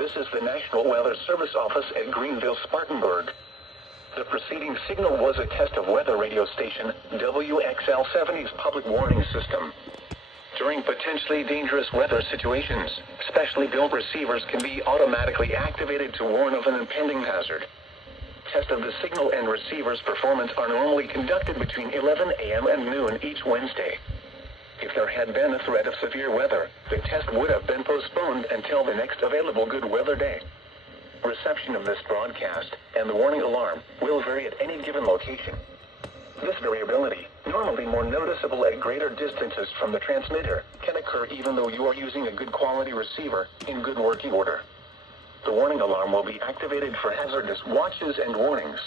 This is the National Weather Service office at Greenville, Spartanburg. The preceding signal was a test of weather radio station WXL70's public warning system. During potentially dangerous weather situations, specially built receivers can be automatically activated to warn of an impending hazard. Test of the signal and receiver's performance are normally conducted between 11 a.m. and noon each Wednesday. If there had been a threat of severe weather, the test would have been postponed until the next available good weather day. Reception of this broadcast and the warning alarm will vary at any given location. This variability, normally more noticeable at greater distances from the transmitter, can occur even though you are using a good quality receiver in good working order. The warning alarm will be activated for hazardous watches and warnings.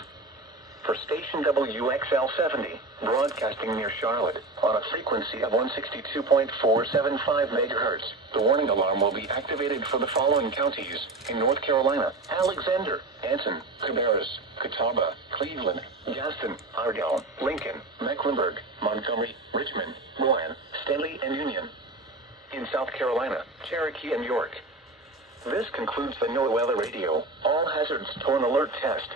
For station WXL70, broadcasting near Charlotte, on a frequency of 162.475 MHz, the warning alarm will be activated for the following counties in North Carolina: Alexander, Anson, Cabarrus, Catawba, Cleveland, Gaston, Argyle, Lincoln, Mecklenburg, Montgomery, Richmond, Rowan, Stanley, and Union. In South Carolina, Cherokee and York. This concludes the No Weather Radio All Hazards Torn Alert test.